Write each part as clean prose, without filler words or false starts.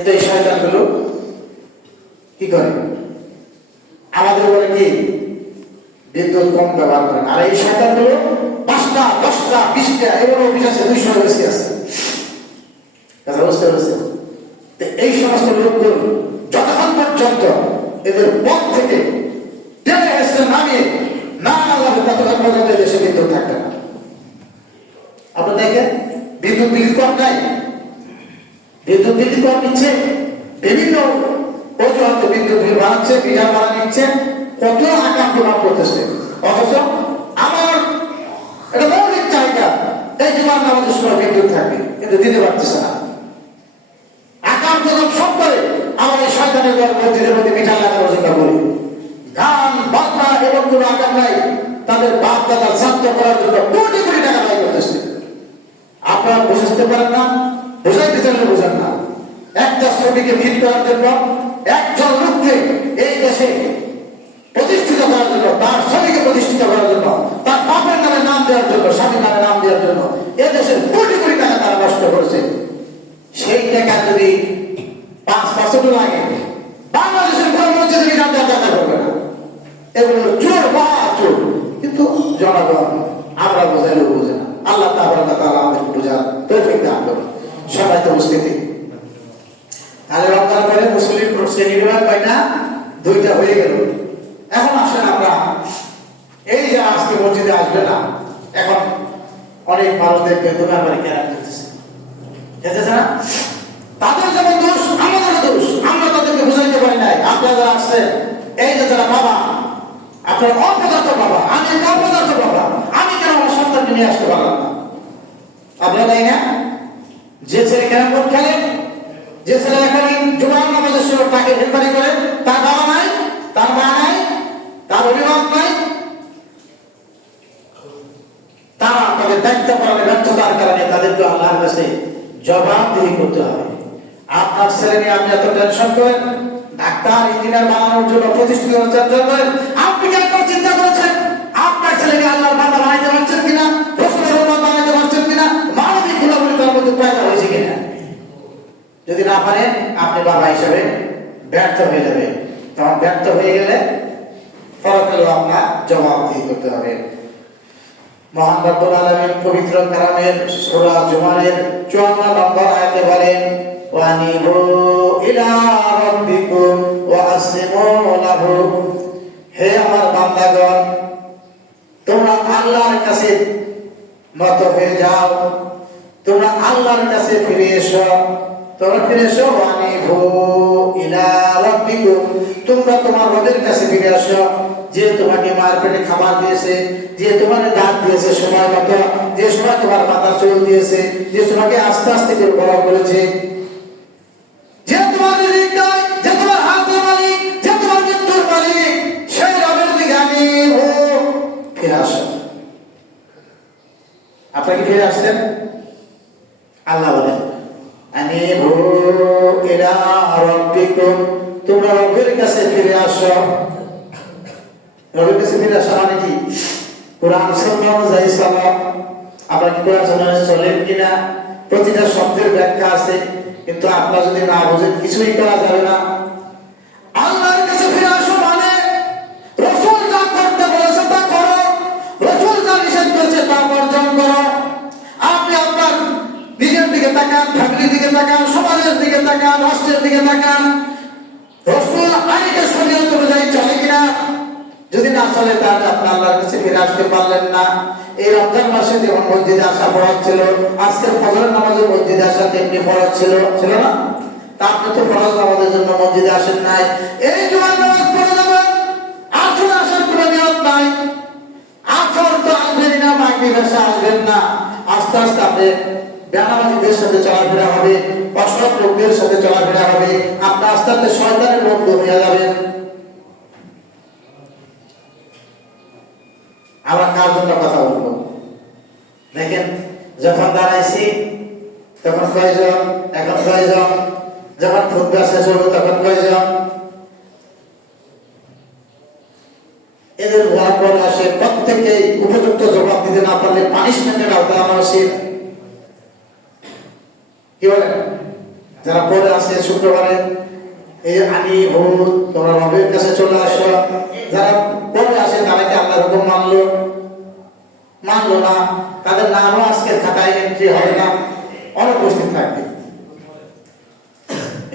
এই শয়তানগুলো কি করে আমাদের বলে কি বিদ্যুৎ কম ব্যবহার করেন, আর এই শয়তানগুলো 5টা 10টা 20টা এবার অফিস আছে 200 বেশি আছে। কথা বুঝতে পেরেছেন? এই সমস্ত লোকগুলো যতক্ষণ পর্যন্ত এদের পথ থেকে টেনে এসে নামিয়ে না আনবে ততক্ষণ পর্যন্ত দেশে বিদ্যুৎ থাকবে না। আপনি দেখেন বিদ্যুৎ বিল কম নাই, বিদ্যুৎ বিল কম নিচ্ছে, বিভিন্ন অজুহাতে বিদ্যুৎ বিল বাড়াচ্ছে, বিঘা বাড়া নিচ্ছে, কত আকাম প্রমাণ করতেছে। অথচ আমার এটা মৌলিক চাহিদা, এই জন্য আমাদের সময় বিদ্যুৎ থাকবে, কিন্তু দিতে পারতেছে না। আকাম যখন সব করে আমার এই শয়তানের ঘর মসজিদের মধ্যে মিঠাল লাগানোর জন্য বলি, গান বাজনা এবং কোন আকাম নাই, তাদের বাপ দাদার শান্ত করার জন্য কোটি কোটি টাকা ব্যয় করতেছে। আপনারা বুঝতে পারেন না, বুঝাইতে চাইলে বোঝেন না। একটা শ্রমিককে ভিড় করার জন্য, একজন লোককে এই দেশে প্রতিষ্ঠিত করার জন্য, তার স্বামীকে প্রতিষ্ঠিত করার জন্য, তার বাপের নামে নাম দেওয়ার জন্য, স্বামীর নামে নাম দেওয়ার জন্য এ দেশের কোটি কোটি টাকা তারা নষ্ট করেছে। সেই টাকা যদি 5% লাগে, বাংলাদেশের কোন মসজিদে বিধান দেওয়ার টাকা করবে না। এগুলো চোর বা চোর, কিন্তু জনগণ আমরা বোঝাইলেও বোঝে না। আল্লাহ তাআলা আমাদের বোঝার তৌফিক দান করুন। সবাই তো উপস্থিতি তাহলে রমজান পরে মুসলিম শ্রেণীর কয়টা? 2টা হয়ে গেল। এখন আসেন আমরা এই যে আজকে মসজিদে আসবে না, এখন অনেক মানুষদেরকে দোকান বাড়ি কেনা যেতেছে না, তাদের যেমন দোষ আমাদের দোষ, আমরা তাদেরকে বুঝাইতে পারি নাই। আপনারা আসছেন, এই যে যারা বাবা, আপনার অপদার্থ বাবা, আমি একটা অপদার্থ বাবা, আমি কেন আমার সন্তানকে নিয়ে আসতে পারলাম না? আপনারা তাই না? যে ছেলে ক্যারাম খেলে, যে ছেলে এখানে জুমার নামাজের সময় তাকে হেলপারি করে, তার বাবা নাই, তার মা নাই, তার অভিভাবক নাই, তারা তাদের দায়িত্ব পালনে ব্যর্থতার কারণে তাদেরকে আল্লাহর কাছে জবাবদিহি করতে হবে। আপনার ছেলে নিয়ে আপনি এত টেনশন করেন, ডাক্তার ইঞ্জিনিয়ার বানানোর জন্য প্রতিষ্ঠিত চেষ্টা করেন, আপনি কি একবার চিন্তা করেছেন আপনার ছেলেকে আল্লাহর বান্দা বানাইতে পারছেন কিনা, রাসূলের উম্মত বানাইতে পারছেন কিনা, মানবিক গুণাবলী তার মধ্যে পয়দা হয়েছে কিনা? যদি না পারেন, আপনি বাবা হিসেবে ব্যর্থ হয়ে যাবেন। তখন ব্যর্থ হয়ে গেলে ফরক হলো আপনার জবাবদিহি করতে হবে। মহান রব্বুল আলামিন পবিত্র কালামের সূরা জুমারের 54 নম্বর আয়াতে বলেন, ওয়ানিবু ইলা রাব্বিকুম ওয়া আসলিমু লাহু, হে আমার বান্দাগণ, তোমরা আল্লাহর কাছে নত হয়ে যাও, তোমরা আল্লাহর কাছে ফিরে এসো, তোমরা ফিরে এসো। ওয়ানিবু ইলা রাব্বিকুম, তোমরা তোমার রবের কাছে ফিরে আসো, যে তোমাকে মায়ের পেটে খাবার দিয়েছে, যে তোমাকে দাঁত দিয়েছে সময় মতো, যে সময় তোমার মাথা চুল দিয়েছে, যে তোমাকে আস্তে আস্তে করে বড় করেছে, যে তোমার রিজিক দেয়, যে তোমার হাতের মালিক, যে তোমার মৃত্যুর মালিক, সেই রবের দিকে আমি ফিরে আসো। আপনাকে ফিরে আসছেন? আল্লাহ বলেন, আনিবু ইলা রাব্বিকুম, তোমরা রবের কাছে ফিরে আসো। রবের কাছে ফিরে আসা মানে কি? কোরআন সুন্নাহ অনুযায়ী চলা। আপনারা কি কোরআন সুন্নাহ চলেন কিনা? প্রতিটা শব্দের ব্যাখ্যা আছে, কিন্তু আপনারা যদি না বুঝেন কিছুই করা যাবে না। আল্লাহর কাছে ফিরে আসো মানে রাসূল যা করতে বলেছে তা করো, রাসূল যা নিষেধ করেছে তা বর্জন করো। আপনি আপনার নিজের দিকে তাকান, ফ্যামিলির দিকে তাকান, সমাজের দিকে তাকান, রাষ্ট্রের দিকে তাকান, রাসূল আইনকে শরীয়ত অনুযায়ী চলে কিনা? যদি না চলে তাহলে আপনি আল্লাহর কাছে ফিরে আসতে পারলেন না। এই রমজান মাসে যেমন মসজিদে আসা ফরজ ছিল, আজকে ফজরের নামাজে মসজিদে আসা তেমনি ফরজ ছিল, ছিল না? তা আপনি তো ফরজ নামাজের জন্য মসজিদে আসেন নাই। এই জুমার নামাজ পড়ে যাবেন, আসর আসার কোনো নিয়ত নাই, আসর তো আসবেন না, মাগরিব এশা আসবেন না। আস্তে আস্তে আপনি বেনামাজিদের সাথে চলাফেরা হবে, অসৎ লোকদের সাথে চলাফেরা হবে, আপনি আস্তে আস্তে শয়তানের বন্ধু হয়ে যাবেন। আমরা কার জন্য কথা বলবো? দেখেন, যখন দাঁড়াইছি তখন কয়জন, এখন কয়জন, যখন খুতবা শেষ হলো তখন কয়জন? এদের ওয়ার পরে আসে প্রত্যেকে উপযুক্ত জবাব দিতে না পারলে পানিশমেন্টের আওতায় আনা উচিত। কি বলেন? যারা পরে আসে শুক্রবারে এই আনি ভূত তোমরা রবের কাছে চলে আসো, যারা পরে আসে তারা কি আল্লাহর হুকুম মানলো না, তাদের নামও আজকের খাতায় এন্ট্রি হবে না, অনুপস্থিত থাকবে।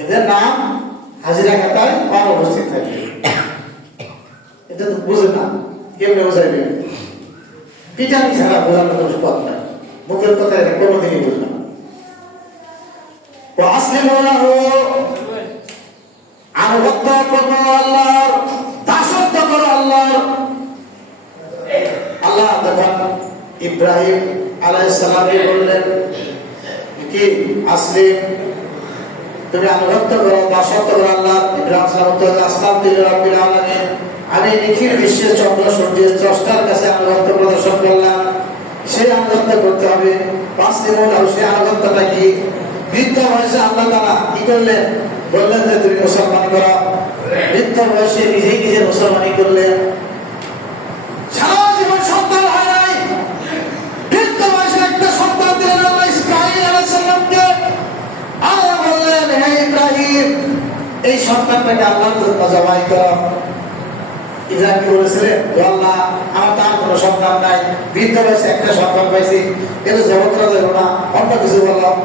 এদের নাম হাজিরা খাতায় অনুপস্থিত থাকবে। এটা তো বুঝে না, কেমনে বোঝাইবে? পিটানি ছাড়া বোঝানোর কোনো পথ নাই, মুখের কথা এটা কোনোদিনই বুঝবে না। আনুগত্য করো আল্লাহর, দাসত্ব করো আল্লাহর। আল্লাহ যখন ইব্রাহিম আলাইহিস সালামকে বললেন কি আসলিম, তুমি আনুগত্য করো দাসত্ব করো আল্লাহ, ইব্রাহিম সালাম আস্তাগফিরু রাব্বিল আলামিন, আমি নিখিল বিশ্বের চন্দ্র সূর্যের স্রষ্টার কাছে আনুগত্য প্রদর্শন করলাম, সেই আনুগত্য করতে হবে। পাঁচ দিন সেই আনুগত্যটা কি? বৃদ্ধ বয়সে আল্লাহ তাআলা কি করলেন? বললেন যে তুমি মুসলমান করো। বৃদ্ধ বয়সে নিজে মুসলমানি করলেন। সারা জীবন সন্তান হয় নাই, বৃদ্ধ বয়সে একটা সন্তান দিলেন আল্লাহ ইসমাঈল আলাইহিস সালামকে। আল্লাহ বললেন, হে ইব্রাহিম, এই সন্তানটাকে আল্লাহর জন্য জবাই করো। ইব্রাহিম কি বলেছিলেন? আল্লাহ, আমার তার কোনো সন্তান নাই, বৃদ্ধ বয়সে একটা সন্তান পাইছি, এটা জবাই করা যাবে না, অন্য কিছু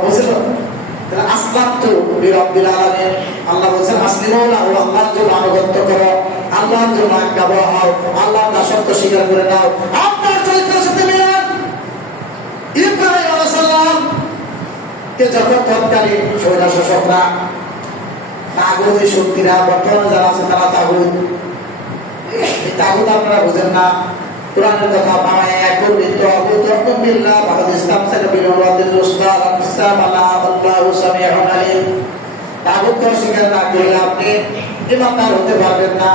বলছিল। আসলামতু লিরাব্বিল আলামিন, আল্লাহ বলেছেন আসলিমু লাহু, আল্লাহর জন্য আনুগত্য করো, আল্লাহর জন্য আজ্ঞাবহ হও, আল্লাহর দাসত্ব স্বীকার করে নাও। আপনার চরিত্রের সাথে মিলান। ইব্রাহিম আলাইহিস সালাম কে যত তৎকালীন সৈন্য শাসকরা, তাগুতি শক্তিরা, বর্তমানে যারা আছে তারা তাগুত। এই তাগুত আপনারা বুঝেন না, কোরআনের কথা পাওয়ায় এখন তাগুত রকম বিল্লাহ বাদ ইসলাম থেকে বিরোধের রুসলা ইসলাম আল্লাহ আল্লাহু সামিউন আলিম। তাগুত স্বীকার না করলে আপনি ইমানদার হতে পারবেন না।